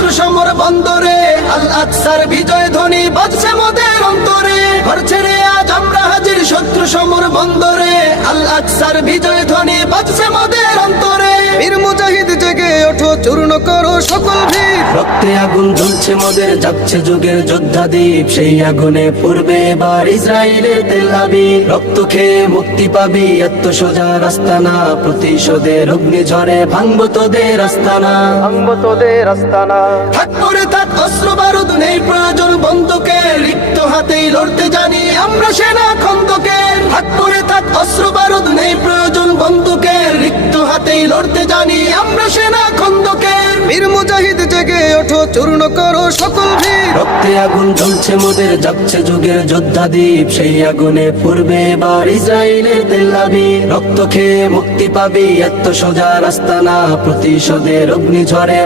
শত্রু সমর বন্দরে, আল আকসার বিজয় ধ্বনি বাজছে মোদের অন্তরে। ঘর ছেড়ে আজ আমরা হাজির শত্রু সমর বন্দরে, আল আকসার বিজয় ধ্বনি বাজছে মোদের অন্তরে। বীর মুজাহিদ জেগে ওঠো, চূর্ণ করো সকল ভিড়। রক্তে আগুন জ্বলছে মোদের, যাচ্ছে যুগের যোদ্ধা দ্বীপ। সেই আগুনে পূর্বে এবার ইসরায়েলের তেল আবিব। রক্ত খেয়ে মুক্তি পাবি, এত সোজা রাস্তা না। প্রতিশোধের অগ্নি ঝরে ভাঙবো তোদের আস্তানা, ভাঙবো তোদের আস্তানা। থাক পরে থাক অস্ত্র বারুদ, নেই প্রয়োজন বন্দুকের। রিক্ত হাতেই লড়তে জানি আমরা সেনা খন্দকের। থাক পরে থাক অস্ত্র বারুদ, নেই প্রয়োজন বন্দুকের। রিক্ত হাতেই লড়তে জানি আমরা সেনা খন্দকের। বীর মুজাহিদ জেগে ওঠো, চূর্ণ করো সকল ভিড়। রক্তে আগুন জ্বলছে মোদের, যাচ্ছে যুগের যোদ্ধা দ্বীপ। সেই আগুনে পূর্বে এবার ইসরায়েলের তেল আবিব। রক্ত খেয়ে মুক্তি পাবি, এত সোজা রাস্তা না। প্রতিশোধের অগ্নি ঝরে